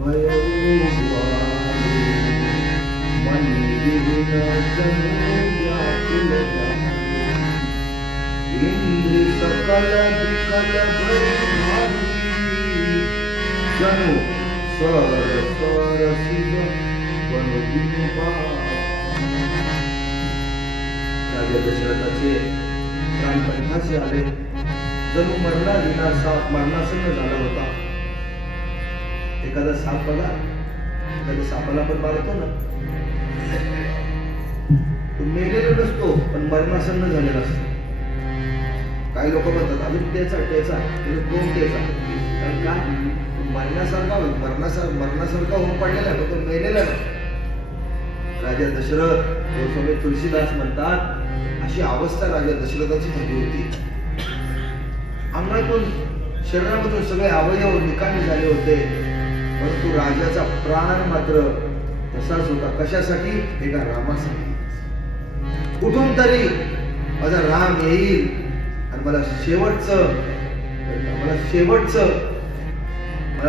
इंद्र सकल विकल जनु सर सर शिव बनु राजा दशरथाचे प्राण कंठाचे आले. जणू मरणाधीना साप मरणासन्न झाला होता. एखादा साप बघा, एखाद्या सापाला पण मारतो ना, तो मेलेला नसतो पण मरणासन्न झालेला असतो. काही लोक म्हणतात अजून त्याचा दोन त्याचा, कारण काय मरणासारखा होऊन पडलेला तो मेलेला नाही. राजा दशरथ गोस्वामी तुलसीदास म्हणतात अशी अवस्था राजा दशरथाची झाली होती. अंगातून शरीरामधून सगळे अवयव निकामी झाले होते, परंतु राजाचा प्राण मात्र तसाच होता. कशासाठी? एका रामासाठी. कुठून तरी माझा राम येईल आणि मला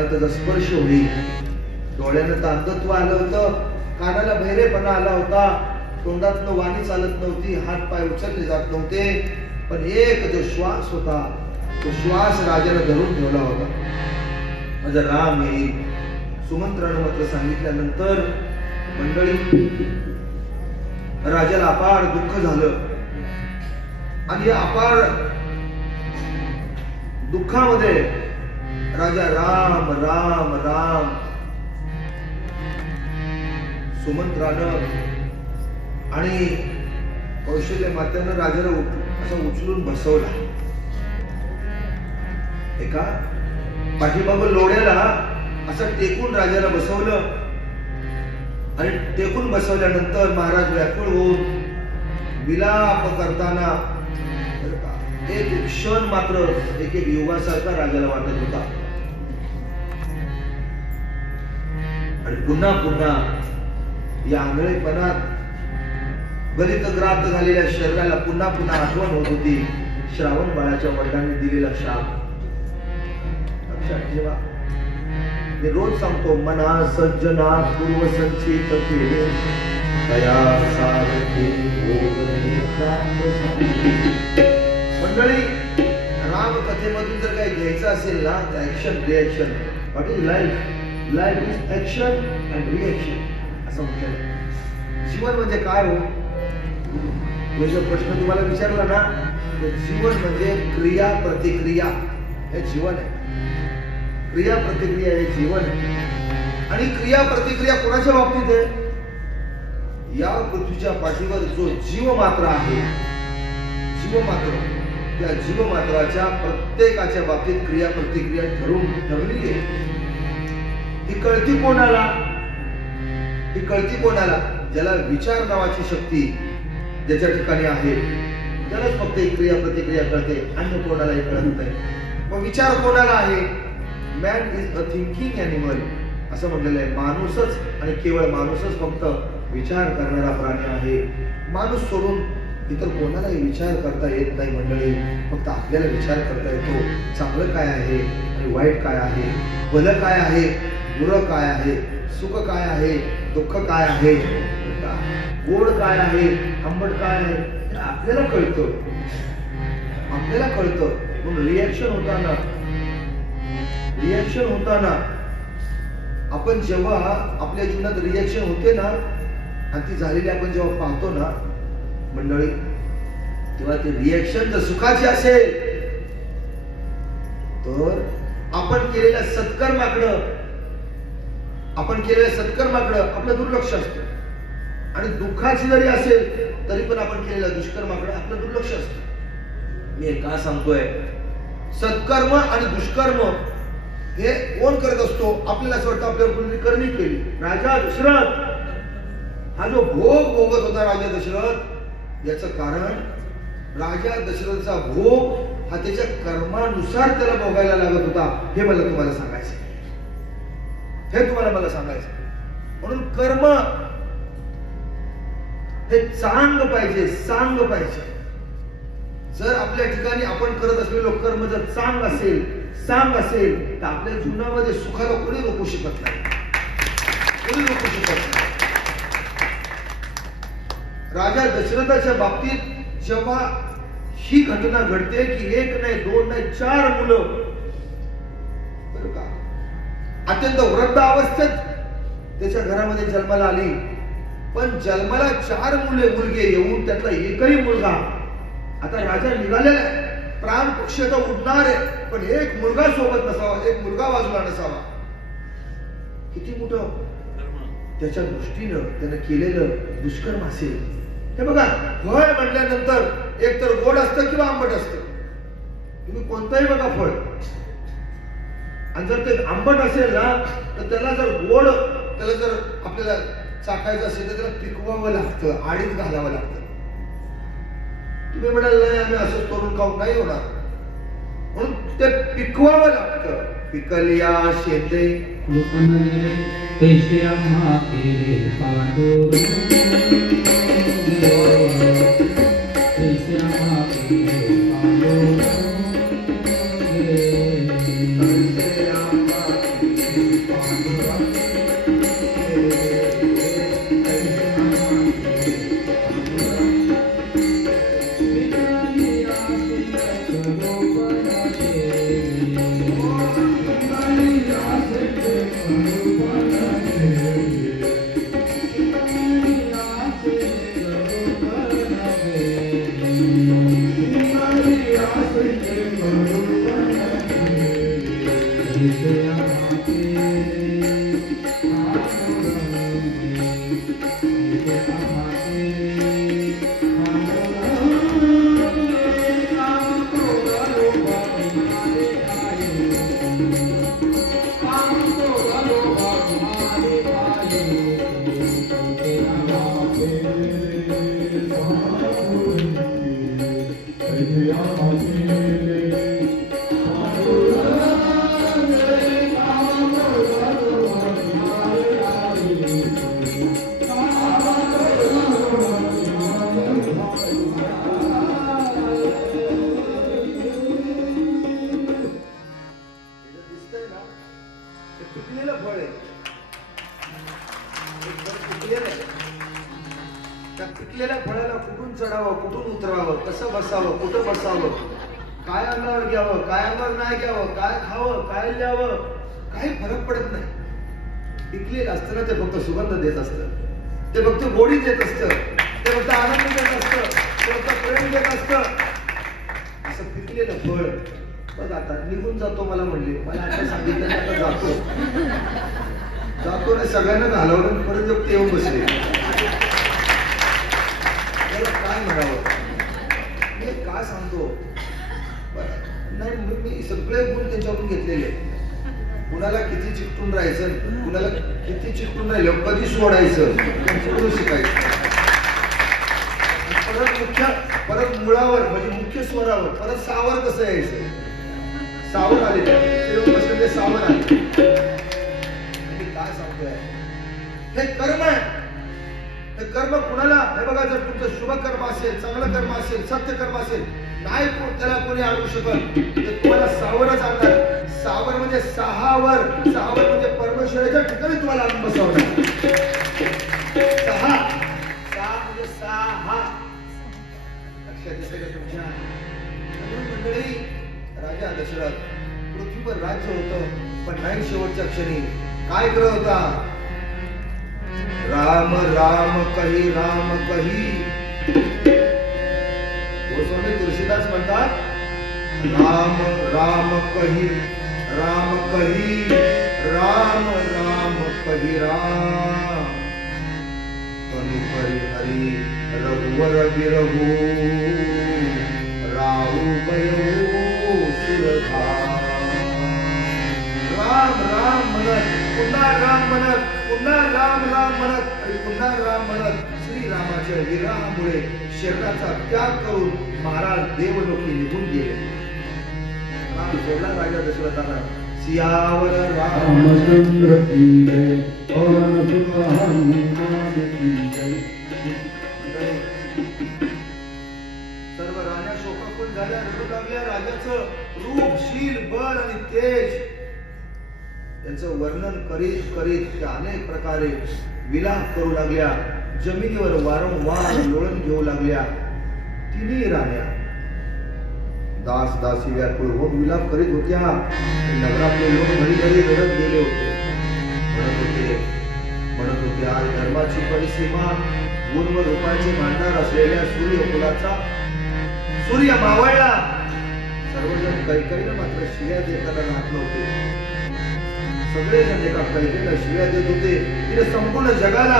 त्याचा स्पर्श होईल. डोळ्यानं तांदत्व आलं होतं, कानाला बहिरेपणा आला होता, तोंडातनं वाणी चालत नव्हती, हात पाय उचलले जात नव्हते, पण एक जो श्वास होता तो श्वास राजाला धरून ठेवला होता. माझा राम येईल. सुमंत्रानं मात्र सांगितल्यानंतर मंडळी राजाला अपार दुःख झालं आणि या अपार दुःखामध्ये राजा राम राम राम सुमंत्रानं आणि कौशल्य मात्यानं राजाला असं उचलून बसवला. एका पाठीमागं लोढ्याला असं टेकून राजाला बसवलं आणि टेकून बसवल्यानंतर महाराज व्याकुळ होऊन विलाप करताना एक क्षण मात्र एक युगासारखा राजाला वाटत होता. आणि पुन्हा पुन्हा या आंधळेपणात गलित ग्रात झालेल्या शरीराला पुन्हा पुन्हा आठवण होत होती श्रावण बाळाच्या वडिलांनी दिलेला शाप. लक्षात ठेवा, मी रोज सांगतो, मना सज्जना पूर्व संचित केले दया सारथी मंडळी. राम कथेमधून जर काही घ्यायचं असेल ना, तर action reaction. What is life? Life is action and reaction असं म्हटलं. जीवन म्हणजे काय हो? जर प्रश्न तुम्हाला विचारला ना, तर जीवन म्हणजे क्रिया प्रतिक्रिया हे जीवन आहे. क्रिया प्रतिक्रिया हे जीवन आहे. आणि क्रिया प्रतिक्रिया कोणाच्या बाबतीत आहे? या पृथ्वीच्या पाठीवर जो जीव मात्र आहे, जीवमात्र, त्या जीवमात्राच्या प्रत्येकाच्या बाबतीत क्रिया प्रतिक्रिया ठरलेली आहे. ही कळती कोणाला? ही कळती कोणाला? ज्याला विचार नावाची शक्ती ज्याच्या ठिकाणी आहे त्यालाच फक्त ही क्रिया प्रतिक्रिया कळते, अन्य कोणालाही कळत नाही. मग विचार कोणाला आहे? Man is a thinking animal असं म्हटलेलं आहे. माणूसच आणि केवळ माणूसच फक्त विचार करणारा प्राणी आहे. माणूस सोडून इतर कोणालाही विचार करता येत नाही मंडळी. फक्त आपल्याला विचार करता येतो, चांगलं काय आहे आणि वाईट काय आहे, भलं काय आहे, बुरं काय आहे, सुख काय आहे, दुःख काय आहे, गोड काय आहे, आंबट काय आहे, हे आपल्याला कळतं. आपल्याला कळतं. म्हणून रिएक्शन होताना आपण जेव्हा आपल्या जीवनात रिएक्शन होते ना, आणि ती झालेली आपण जेव्हा पाहतो ना मंडळी, तेव्हा ती रिएक्शन जर सुखाची असेल तर आपण केलेल्या सत्कर्माकडं आपलं दुर्लक्ष असतं. आणि दुःखाची जरी असेल तरी पण आपण केलेल्या दुष्कर्माकडे आपलं दुर्लक्ष असतं. मी का सांगतोय? सत्कर्म आणि दुष्कर्म हे कोण करत असतो? आपल्याला असं वाटतं आपल्यावर कोणतरी करणी केली. राजा दशरथ हा जो भोग भोगत होता, राजा दशरथ, याचं कारण राजा दशरथचा भोग हा त्याच्या कर्मानुसार त्याला भोगायला लागत होता. हे मला तुम्हाला सांगायचं, मला सांगायचं. म्हणून कर्म हे चांग पाहिजे. जर आपल्या ठिकाणी आपण करत असलेलो कर्म जर चांग असेल तर आपल्या जीवनामध्ये सुखाला कोणी रोखू शकत नाही. कोणी रोखू शकत नाही. राजा दशरथाच्या बाबतीत जेव्हा ही घटना घडते की एक नाही, दोन नाही, 4 मुलं, बरं का, अत्यंत वृद्ध अवस्थेत त्याच्या घरामध्ये जन्माला आली. पण जन्माला 4 मुलगे येऊन त्यातला एकही मुलगा, आता राजा निघालेला आहे, प्राण पक्षी तर उडणार आहे, पण एक मुलगा सोबत नसावा, एक मुलगा बाजूला नसावा. किती मोठं त्याच्या दृष्टीनं त्यानं केलेलं दुष्कर्म असेल. हे बघा, फळ म्हटल्यानंतर एक तर गोड असतं किंवा आंबट असतं. तुम्ही कोणताही बघा फळ, आणि जर ते आंबट असेल ना तर त्याला जर गोड, त्याला जर आपल्याला चाकायचं असेल तर त्याला पिकवावं लागतं, आडीत घालावं लागतं. तुम्ही म्हणाल नाही आम्ही असंच करून खाऊ, नाही होणार, म्हणून ते पिकवावं लागतं. पिकलिया शेते पैसे आम्हा केले पांडुरंग, पैसे आम्हा केले पांडुरंग. पिकलेल्या फळाला कुठून चढावं, कुठून उतरावं, कसं बसावं, कुठं बसावं, काय अंगावर घ्यावं, काय अंगावर नाही घ्यावं, काय खावं, काय द्यावं, काही फरक पडत नाही. पिकलेलं असतं ना ते फक्त सुगंध देत असतं, ते फक्त गोडी देत असतं, ते फक्त आनंद देत असतं, ते फक्त प्रेम देत असतं. असं पिकलेलं फळ बघ आता निघून जातो. मला म्हणले, मला आता सांगितलं आता जातो जातो ना, सगळ्यांना घालवलं, परत जग ते येऊन बसले. काय म्हणावं, मी काय सांगतो, नाही मी सगळे गुण त्यांच्याकडून घेतलेले. कुणाला किती चिकटून राहायचं, कुणाला किती चिकटून राहिलं, कधी सोडायचं, त्यांच्याकडून शिकायचं. परत मुळावर म्हणजे मुख्य स्वरावर परत सावर कसं यायचं, सावर आले ते सावर आले. मी काय सांगतोय, हे कर्म आहे. हे कर्म कुणाला, हे बघा, जर तुमचं शुभ कर्म असेल, चांगलं कर्म असेल, सत्य कर्म असेल, नाही त्याला कोणी अडवू शकत, तर तुम्हाला सावरच आणणार. सावर म्हणजे सहावर, सहावर म्हणजे परमेश्वराच्या ठिकाणी तुम्हाला आणून बसवणार. सहा म्हणजे सहा, लक्षात येते का तुमच्या? मंडळी, राजा दशरथ पृथ्वीवर राज्य होतं, पण नाही शेवटच्या क्षणी काय करत होता, राम राम कही राम कही. गोस्वामी तुलसीदास म्हणतात, राम राम कही राम कही, राम राम कही राम, तनु हरि हरि रघुवर बिरहु, राहु भयो सुरधाम. राम राम म्हणत, पुन्हा राम म्हणत, पुन्हा राम राम म्हणत आणि पुन्हा राम म्हणत श्रीरामाच्या विरहामुळे शरीराचा त्याग करून महाराज देवलोकी निघून गेले. राम जोडला राजा दशरथाला. सियावर रामचंद्र की जय, पवन सुत हनुमान की जय. सर्व राण्या शोकाकुल झाल्या, रडू लागल्या. राजाचं रूप, शील, बळ आणि तेज यांचं वर्णन करीत करीत त्या अनेक प्रकारे विलाप करू लागल्या, जमिनीवर वारंवार लोळण घेऊ लागल्या. तिन्ही राण्या दास दासी व्याकुळ होऊन विलाप करीत होत्या. नगरातले लोक घरी घरी रडत गेले होते. म्हणत होते आज धर्माची परिसीमा गुण व रूपाचे मांडणार असलेल्या सूर्यकुलाचा सूर्य मावळला. सर्वजण कैकेयीला मात्र शिव्या देताना राहत नव्हते. सगळेजण एका कैकेयीला शिव्या देत होते. तिने संपूर्ण जगाला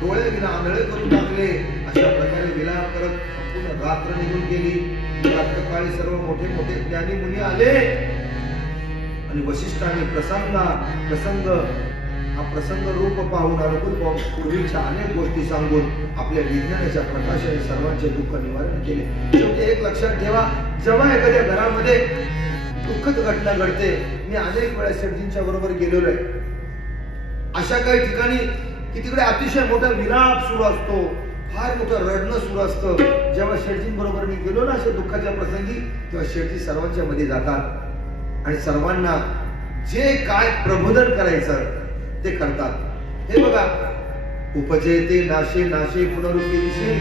डोळे विना आंधळे करून टाकले. अशा प्रकारे विलाप करत संपूर्ण रात्र निघून गेली. रात्रकाळी सर्व मोठे मोठे ज्ञानी मुनी आले आणि वशिष्ठाने प्रसंग हा प्रसंग रूप पाहून अनुकूल पूर्वीच्या अनेक गोष्टी सांगून आपल्या विज्ञानाच्या प्रकाशाने सर्वांचे दुःख निवारण केले. शेवटी एक लक्षात ठेवा, जेव्हा एखाद्या घरामध्ये दुःखद घटना घडते, मी अनेक वेळा शेठजींच्या बरोबर गेलेलो आहे अशा काही ठिकाणी की तिकडे अतिशय मोठा विलाप सुरू असतो, फार मोठं रडणं सुरू असतं. जेव्हा शेठजींबरोबर मी गेलो ना अशा दुःखाच्या प्रसंगी, तेव्हा शेठजी सर्वांच्या मध्ये जातात आणि सर्वांना जे काय प्रबोधन करायचं ते करतात. हे बघा, उपजयते नाशे नाशे पुनरुक्ती दिशे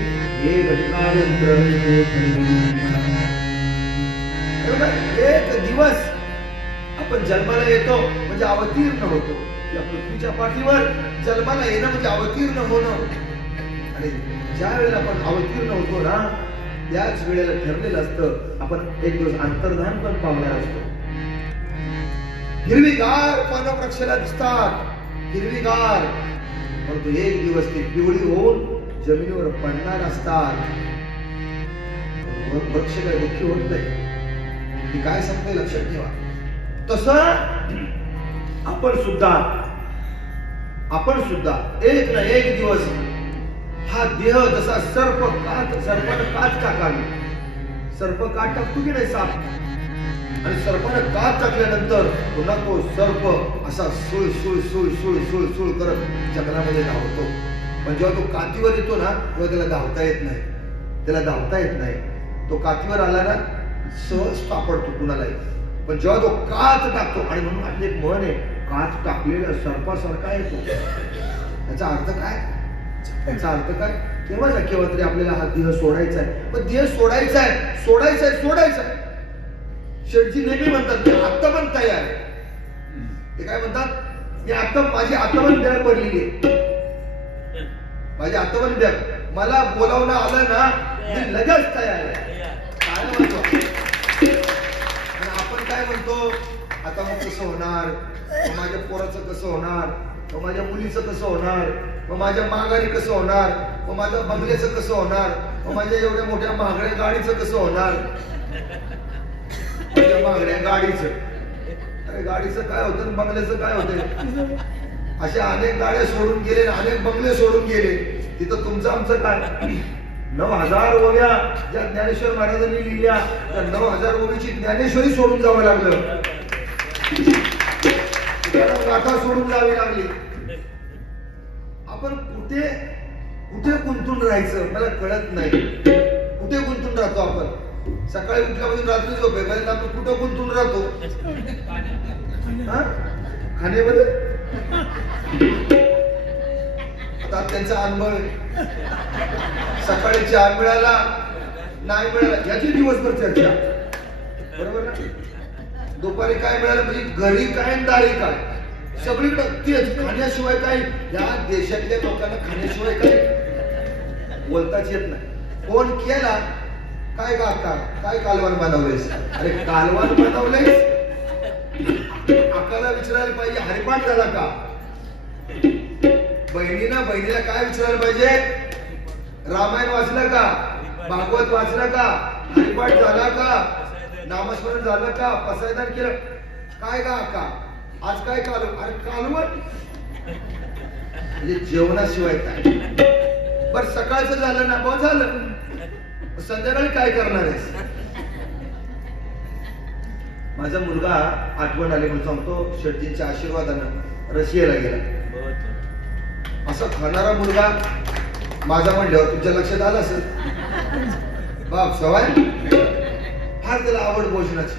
हे घटना यंत्र. एक दिवस आपण जन्माला येतो म्हणजे अवतीर्ण होतो. या पृथ्वीच्या पाठीवर जन्माला येणं म्हणजे अवतीर्ण होणं. आणि ज्या वेळेला आपण अवतीर्ण होतो ना, त्याच वेळेला ठरलेलं असतं आपण एक दिवस अंतर्धान पण पावणार असतो. हिरवीगार पानं वृक्षाला दिसतात, हिरवीगार, परंतु एक दिवस ती पिवळी होऊन जमिनीवर पडणार असतात. वृक्ष काय दुःखी होत नाही. ती काय सांगते लक्षात ठेवा. तसं आपण सुद्धा एक ना एक दिवस हा देह जसा सर्पानं काच टाकावी. सर्प काट टाकतो की नाही साप, आणि सर्पानं काच टाकल्यानंतर पुन्हा तो सर्प असा सुळ सुळ सुळ सुळ सुळ सुळ करत जंगलामध्ये धावतो. पण जेव्हा तो काठीवर येतो ना तेव्हा त्याला धावता येत नाही. तो काठीवर आला ना सहज सापडतो कुणालाही. पण जेव्हा तो काच टाकतो, आणि म्हणून आपली एक म्हण आहे, काच टाकलेल्या सर्पासारखा येतो. त्याचा अर्थ काय? केव्हा तरी आपल्याला हा देह सोडायचा आहे. पण देह सोडायचा आहे. शेठजी नेहमी म्हणतात मी आता पण तयार आहे. ते काय म्हणतात, मी आता माझी आत्मन बॅग भरलेली आहे. माझी आत्मन बॅग मला बोलावणं आलं ना मी लगेच तयार आहे. काय म्हणतो आणि आपण काय म्हणतो, आता मग कसं होणार, माझ्या पोराचं कसं होणार, मग माझ्या मुलीचं कसं होणार, मग माझ्या माघारी कसं होणार, मग माझ्या बंगल्याचं कसं होणार, मग माझ्या एवढ्या मोठ्या महागड्या गाडीचं कसं होणार. महागड्या गाडीचं, अरे गाडीचं काय होतं, बंगल्याचं काय होतं. अशा अनेक गाड्या सोडून गेले, अनेक बंगले सोडून गेले. तिथं तुमचं आमचं काय. 9000 ओव्या ज्या ज्ञानेश्वर महाराजांनी लिहिल्या, त्या 9000 ओवीची ज्ञानेश्वरी सोडून जावं लागलं, गाथा सोडून जावी लागली. आपण कुठे गुंतून राहायचं मला कळत नाही. कुठे गुंतून राहतो आपण. सकाळी उठल्यापासून रात्री झोपेपर्यंत आपण कुठं गुंतून राहतो. खाण्यामध्ये आता त्यांचा अनुभव सकाळी चहा मिळाला नाही मिळाला याची दिवसभर चर्चा, बरोबर ना. दुपारी काय मिळालं म्हणजे घरी काय आणि दारी काय, सगळीकडे तेच. खाण्याशिवाय काय, या देशातल्या लोकांना खाण्याशिवाय काय बोलताच येत नाही. फोन केला काय काका काय कालवान बनवलेस, अरे कालवान बनवलेस अकाला विचारायला पाहिजे हरिपाठ झाला का. बहिणीला काय विचारायला पाहिजे, रामायण वाचलं का, भागवत वाचलं का, हरिपाठ झाला का, नामस्मरण झालं का, पसायदान केलं काय का अक्का, आज काय कालवण, अरे कालवण म्हणजे जेवणाशिवाय काय. बर सकाळचं झालं ना, बस झालं, संध्याकाळी काय करणार आहेस. माझा मुलगा आठवण आली म्हणून सांगतो, शेठजींच्या आशीर्वादानं रशियाला गेला. असा खाणारा मुलगा माझा म्हणल्यावर तुमच्या लक्षात आलं असेल. बाप सवाय फार त्याला आवड भोजनाची.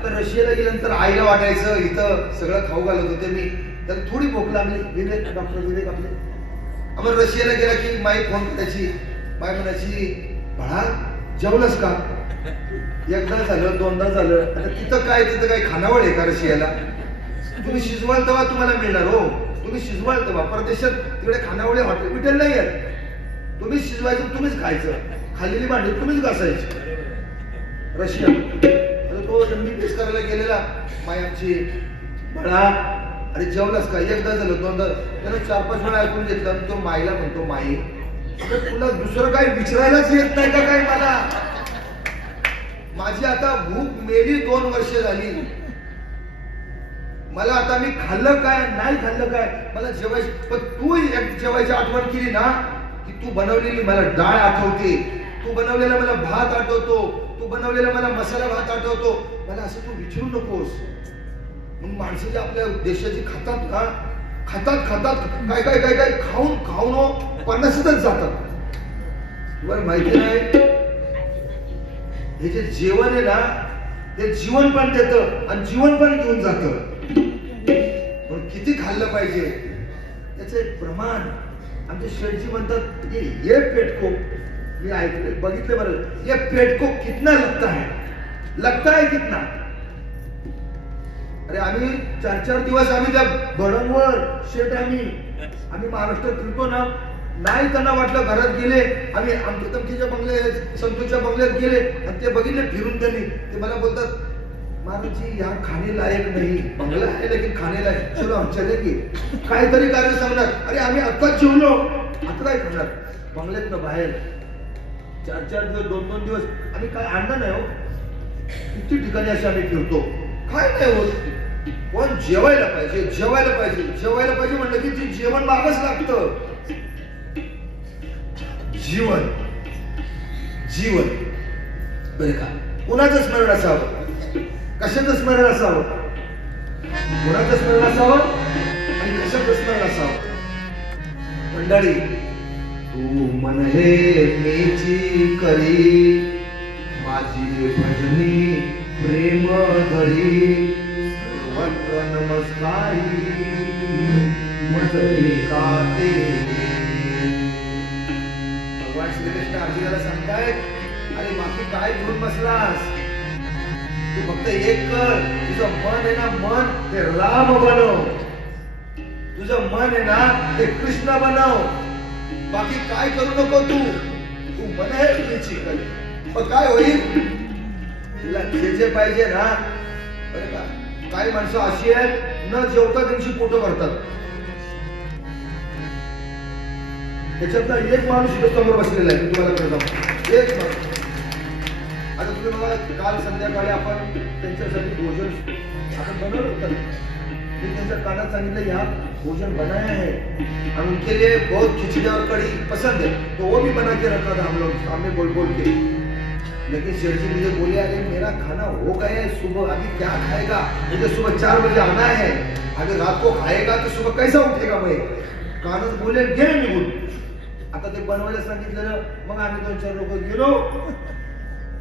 आता रशियाला गेल्यानंतर आईला वाटायचं इथं सगळं खाऊ घालत होते मी, त्याला थोडी भूक लागली. विवेक, डॉक्टर विवेक आपले आम्हाला रशियाला गेला की माई फोन करायची, माय म्हणायची बाळा जेवलंस का? एकदा झालं, दोनदा झालं. आता तिथं काही खानावळ आहे का रशियाला? तुम्ही शिजवाल तेव्हा तुम्हाला मिळणार हो, तुम्ही शिजवाल तेव्हा. परदेशात तिकडे खानावळे हॉटेल बिटेल नाही आहेत. तुम्ही शिजवायचं, तुम्हीच खायचं, खाल्लेली भांडी तुम्हीच घासायची. रशिया तो MBBS करायला गेलेला माय आमची, बाळा अरे जेवलास का? एकदा झालं, दोनदा. त्यानं 4-5 वेळा ऐकून घेतलं. तो माईला म्हणतो, माई तुला दुसरं काही विचारायलाच येत नाही का काय मला? माझी आता भूक मेली 2 वर्ष झाली. मला आता मी खाल्लं काय नाही खाल्लं काय मला जेवायची. पण तू जेवायची आठवण केली ना की तू बनवलेली मला डाळ आठवते, तू बनवलेला मला भात आठवतो, तू बनवलेला मला मसाला भात आठवतो. मला असं तू विचारू नकोस. मग माणसं जे आपल्या देशाची खातात ना, खातात काय काय काय काय खाऊन खाऊन पन्नासच जातात. तुम्हाला माहिती नाही हे जे जेवण आहे ना ते जीवन पण देतं आणि जीवन पण घेऊन जातं. पण किती खाल्लं पाहिजे त्याचं एक प्रमाण. आमचे शेठजी म्हणतात ये पेट को, मी ऐकलं बघितलं बरं, ये पेट को कितना लगता है कितना. अरे आम्ही 4-4 दिवस आम्ही त्या भडंगवर शेठ आम्ही महाराष्ट्रात फिरतो ना, नाही त्यांना वाटलं घरात गेले आम्ही आमच्या तमकीच्या बंगल्यात संतोषच्या बंगल्यात गेले आणि ते बघितले फिरून त्यांनी. ते मला बोलतात महाराज जी यहाँ खाने लायक नहीं, बंगला है लेकिन खाने लायक, चलो हम चले की काहीतरी कार्य सांगणार. अरे आम्ही आत्ताच जेवलो, आता काय खाणार? बंगल्यातनं बाहेर 4-4 दिवस 2-2 दिवस आम्ही काय आणलं नाही हो. किती ठिकाणी असे आम्ही फिरतो, काय नाही होत. पण जेवायला पाहिजे, जेवायला पाहिजे, जेवायला पाहिजे म्हणलं की ते जेवण मागच लागतं. जीवन जीवन बरं का, कुणाचं स्मरण असावं, कशाचं स्मरण असावं, कुणाचं स्मरण असावं आणि कशाचं स्मरण असावं. मंडळी तू म्हणले मीची करी माझी भजनी प्रेम धरी सर्वत्र नमस्कारी मजली काते. भगवान श्रीकृष्ण अर्जुनाला सांगतायत अरे बाकी काय घेऊन बसलास, तू फक्त एक कर, तुझं मन आहे ना मन ते राम बनव, तुझं मन आहे ना ते कृष्ण बनव, बाकी काय करू नको. तू मन आहे तुझी कर. मग काय होईल, तुला जे पाहिजे ना. बरं का, काही माणसं अशी आहेत न जेवता त्यांची पोटं भरतात. त्याच्यातला एक माणूस समोर बसलेला आहे, तुम्हाला कळतं एक माणूस. आता तुम्ही बघा काल संध्याकाळी आपण त्यांच्यासाठी भोजन आपण बनवलं होतं. मी त्यांच्या कानात सांगितलं या भोजन बनाया है और उनके लिए बहुत खिचड़ी और कड़ी पसंद है, तो वो भी बना के रखा था हम लोग सामने बोल बोल के. लेकिन शेर जी मुझे बोले अरे मेरा खाना हो गया है, सुबह अभी क्या खाएगा, मुझे सुबह 4 बजे आना है, अगर रात को खाएगा तो सुबह कैसा उठेगा. मैं कानच बोले गेले निघून. आता ते बनवायला सांगितलं. मग आम्ही 2-4 लोक गेलो.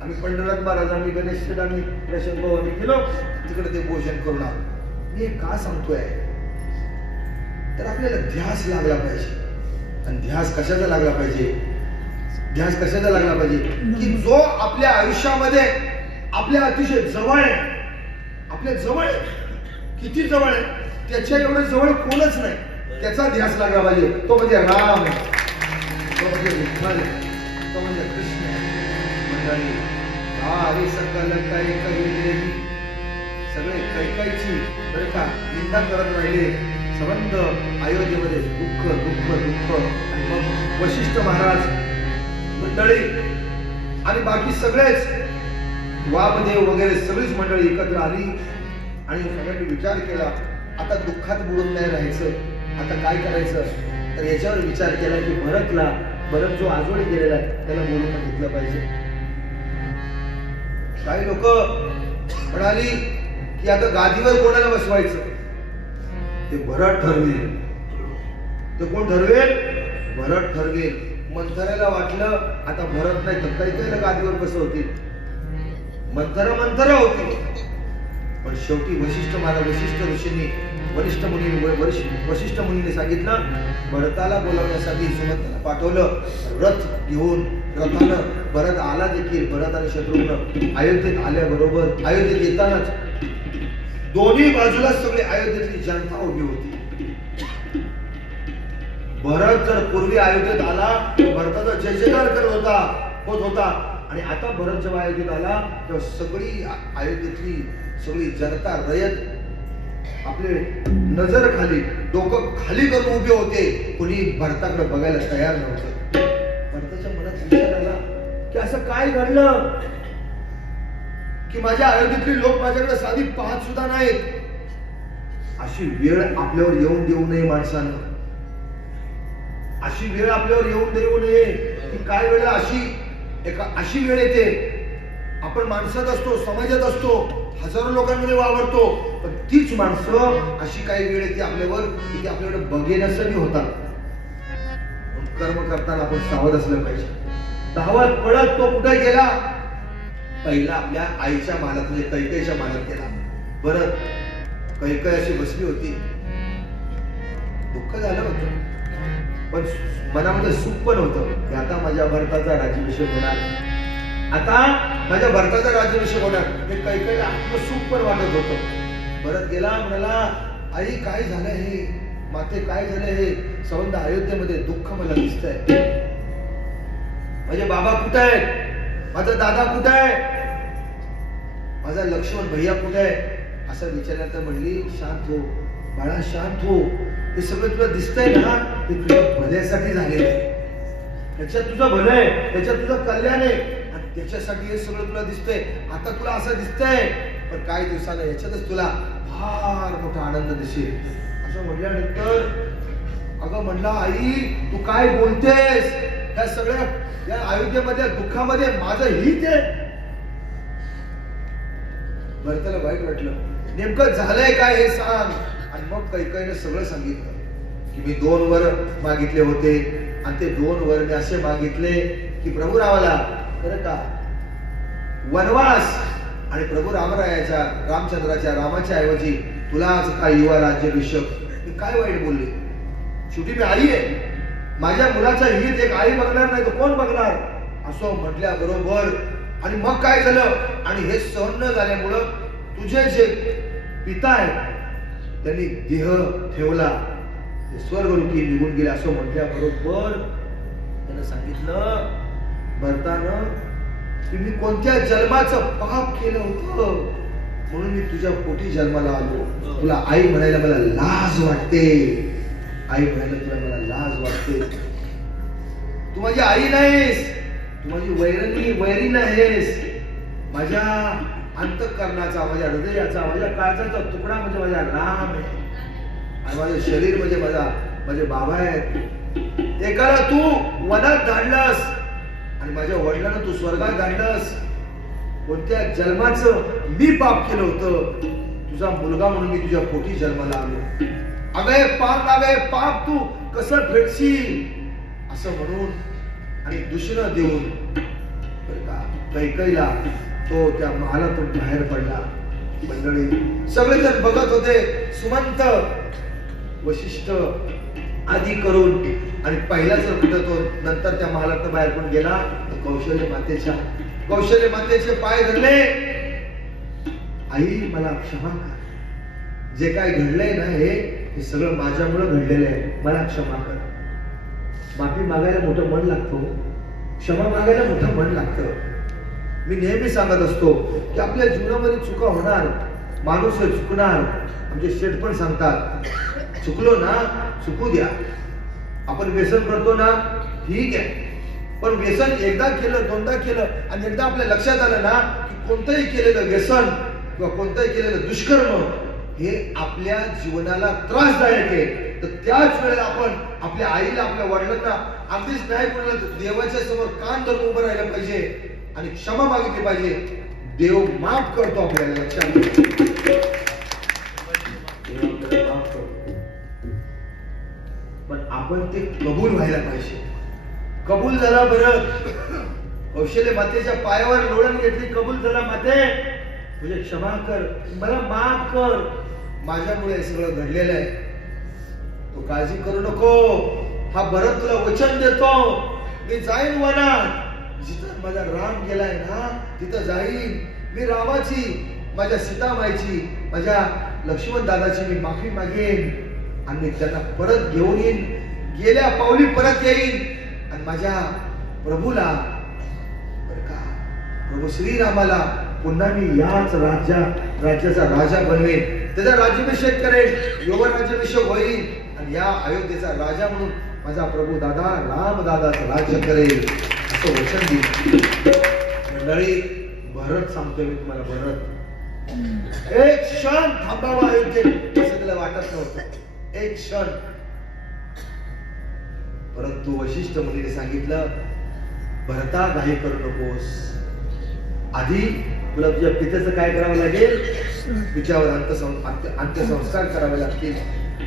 आम्ही पंढरनाथ महाराज, आम्ही गणेश शेठ, आम्ही प्रशांत भाऊ, आम्ही गेलो तिकडे ते भोजन करून आलो. मी का सांगतोय तर आपल्याला ध्यास लागला पाहिजे. आणि ध्यास कशाचा लागला पाहिजे, ध्यास कशाचा लागला पाहिजे की जो आपल्या आयुष्यामध्ये आपल्या अतिशय जवळ आहे, आपल्या जवळ किती जवळ आहे त्याच्या एवढं जवळ कोणच नाही, त्याचा ध्यास लागला पाहिजे. तो म्हणजे राम, तो म्हणजे विठ्ठल, तो म्हणजे कृष्ण. मंडळी हरी सकल काही काही सगळे कैकायची बरं का निंदा करत राहिले. संबंध अयोध्येमध्ये दुःख दुःख दुःख. आणि मग वशिष्ठ महाराज मंडळी आणि बाकी सगळेच वामदेव वगैरे सगळीच मंडळी एकत्र आली आणि सगळ्यांनी विचार केला आता दुःखात बुडून नाही राहायचं, आता काय करायचं. तर याच्यावर विचार केला की भरत जो आजोळी गेलेला आहे त्याला बोलून घेतलं पाहिजे. काही लोक म्हणाली की आता गादीवर कोणाला बसवायचं, ते भरत ठरवेल. ते कोण ठरवेल, भरत ठरवेल. मंथराला वाटलं आता भरत नाही तर काही गादीवर बसवतील. मंथरा होती पण शेवटी वशिष्ठ ऋषींनी वशिष्ठ मुनीने सांगितलं, भरताला बोलावण्यासाठी सुमंताला पाठवलं. रथ घेऊन रथानं भरत आला देखील. भरत आणि शत्रुघ्न अयोध्येत आल्याबरोबर अयोध्येत येतानाच दोन्ही बाजूला सगळी अयोध्येतली जनता उभी होती. भरत जर पूर्वी अयोध्येत आला भरताचा जय जयकार करत होता आणि आता भरत जेव्हा अयोध्येत आला तेव्हा सगळी अयोध्येतली सगळी जनता रयत आपले नजर खाली डोकं खाली करून उभे होते. कोणी भरताकडे बघायला तयार नव्हतं. भरताच्या मनात विचार आला की असं काय घडलं की माझ्या अयोध्येतली लोक माझ्याकडे साधी पाहत सुद्धा नाहीत. अशी वेळ आपल्यावर येऊन देऊ नये माणसानं. अशी वेळ आपल्यावर येऊन देऊ नये की काय वेळेला अशी वेळ येते. आपण माणसात असतो, समाजात असतो, हजारो लोकांमध्ये वावरतो, पण तीच माणसं अशी काही वेळ येते आपल्यावर की आपल्याकडे बघेनसही होतात. कर्म करताना आपण सावध असलं पाहिजे. धावत पडत तो कुठे गेला? पहिला आपल्या आईच्या मालात म्हणजे कैकेयीच्या मालात गेला. परत कैकेयी अशी बसली होती. दुःख झालं होतं पण मनामध्ये सुख पण होतं की आता माझ्या भरताचा राज्याभिषेक होणार. आता माझ्या भरताचा राज्याभिषेक होणार. हे कैकेयीला आत्मसुख पण वाटत होतं. परत गेला, म्हणाला, आई काय झालं हे? माते काय झालं हे? संबंध अयोध्येमध्ये दुःख मला दिसतंय. माझे बाबा कुठे आहेत? माझा दादा कुठे आहे? माझा लक्ष्मण भैया कुठे आहे? असं विचारल्यानंतर म्हणली, शांत हो बाळा, शांत हो. हे सगळं तुला दिसतंय ना, हे तुझ्या भल्यासाठी झालेलं आहे. त्याच्यात तुझं भलं आहे, त्याच्यात तुझं कल्याण आहे आणि त्याच्यासाठी हे सगळं तुला दिसतंय. आता तुला असं दिसतंय पण काही दिवसानं याच्यातच तुला फार मोठा आनंद दिसेल. असं म्हटल्यानंतर अगं म्हणला, आई तू काय बोलतेस? त्या सगळ्या या अयोध्येमध्ये दुःखामध्ये माझं हित आहे. भरताला वाईट वाटलं. नेमकं झालंय काय हे सांग. आणि मग कैकेयीने सगळं सांगितलं की मी 2 वर मागितले होते आणि ते 2 वर मी असे मागितले की प्रभू रामाला खरं का वनवास आणि प्रभू रामचंद्राच्या रामाच्या ऐवजी तुलाच का युवा राज्याभिषेक. मी काय वाईट बोलले? शेवटी मी आई आहे. माझ्या मुलाचा हित एक आई बघणार नाही तर कोण बघणार? असं म्हटल्या बरोबर. आणि मग काय झालं? आणि हे सहन न झाल्यामुळं तुझे जे पिता आहेत त्यांनी देह ठेवला, स्वर्गलोकी निघून गेले. असं म्हटल्या बरोबर त्यानं सांगितलं भरतानं की मी कोणत्या जन्माचं पाप केलं होतं म्हणून मी तुझ्या पोटी जन्माला आलो. तुला आई म्हणायला मला लाज वाटते. आई म्हणायला तुला मला लाज वाटते. तू माझी आई नाहीस, तू माझी वैरी नाहीस. माझ्या अंतःकरणाचा, माझ्या हृदयाचा, माझ्या काळजाचा तुकडा म्हणजे माझा राम आहे आणि माझं शरीर म्हणजे माझे बाबा आहेत. एकाला तू वनात धाडलास आणि माझ्या वडिलांना तू स्वर्गात धाडलास. कोणत्या जन्माचं मी पाप केलं होतं? तुझा मुलगा म्हणून मी तुझ्या पोटी जन्माला आलो. अगं पाप तू कसं फेडशील? असं म्हणून आणि दुसरं देऊन कैकेयीला तो त्या महालातून बाहेर पडला. मंडळी सगळेजण बघत होते. सुमंत, वशिष्ठ आधी करून आणि पहिला जर कुठं तो नंतर त्या महालातून बाहेर पण गेला. कौशल्य मातेचे पाय धरले. आई मला क्षमा कर. जे काय घडलंय ना हे सगळं माझ्यामुळे घडलेलं आहे. मला क्षमा कर. माफी मागायला मोठं मन लागतं, क्षमा मागायला मोठं मन लागतं. मी नेहमी सांगत असतो की आपल्या जीवनामध्ये चुका होणार, माणूस चुकणार. आमचे शेठ पण सांगतात चुकलो ना चुकू द्या. आपण व्यसन करतो ना ठीक आहे, पण व्यसन एकदा केलं, दोनदा केलं आणि एकदा आपल्या लक्षात आलं ना की कोणतंही केलेलं व्यसन किंवा कोणतंही केलेलं दुष्कर्म हे आपल्या जीवनाला त्रासदायक आहे. तर त्याच वेळेला आपण आपल्या आईला, आपल्या वडिलांना अगदीच नाही कोणाला देवाच्या समोर कान धरून उभं राहिलं पाहिजे आणि क्षमा मागितली पाहिजे. देव माफ करतो आपल्याला. लक्षात माफ करतो, पण आपण ते कबूल व्हायला पाहिजे. कबूल झाला. बरं कौशल्य मातेच्या पायावर लोळण घेतली. कबूल झाला माते, तुझे क्षमा कर, मला माफ कर, माझ्यामुळे हे सगळं घडलेलं आहे. तू काळजी करू नको. हा भरत तुला वचन देतो, मी जाईन वनात, जिथं माझा राम गेलाय ना तिथं जाईन. मी रामाची, माझ्या सीतामाईची, माझ्या लक्ष्मण दादाची मी माफी मागेन आणि मी त्यांना परत घेऊन येईन, गेल्या पावली परत येईन आणि माझ्या प्रभूला, बरं का, प्रभू श्रीरामाला पुन्हा मी याच राज्याचा राजा बनवेन, त्याचा राज्याभिषेक करेन, योगन राज्याभिषेक होईल आणि या अयोध्येचा राजा म्हणून माझा प्रभू दादा राम दादाचं राज्य करेल असं वचन दिलं. मंडळी, भरत सांगतोय मी तुम्हाला, भरत एक क्षण थांबावा अयोध्येत असं त्याला वाटत नव्हतं, एक क्षण. परंतु वशिष्ठ मुनीने सांगितलं, भरता घाई करू नकोस, आधी तुला तुझ्या पित्याचं काय करावं लागेल, तिच्यावर अंत्यसंस्कार करावे लागतील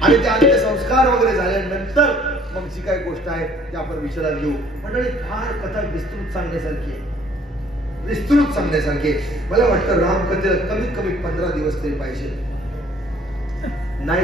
आणि ते अंत्यसंस्कार वगैरे झाल्यानंतर मग जी काय गोष्ट आहे ती आपण विचारात घेऊ. मंडळी, फार कथा विस्तृत सांगण्यासारखी आहे, विस्तृत सांगण्यासारखी. मला वाटतं रामकथेला कमीत कमी 15 दिवस तरी पाहिजे. नाही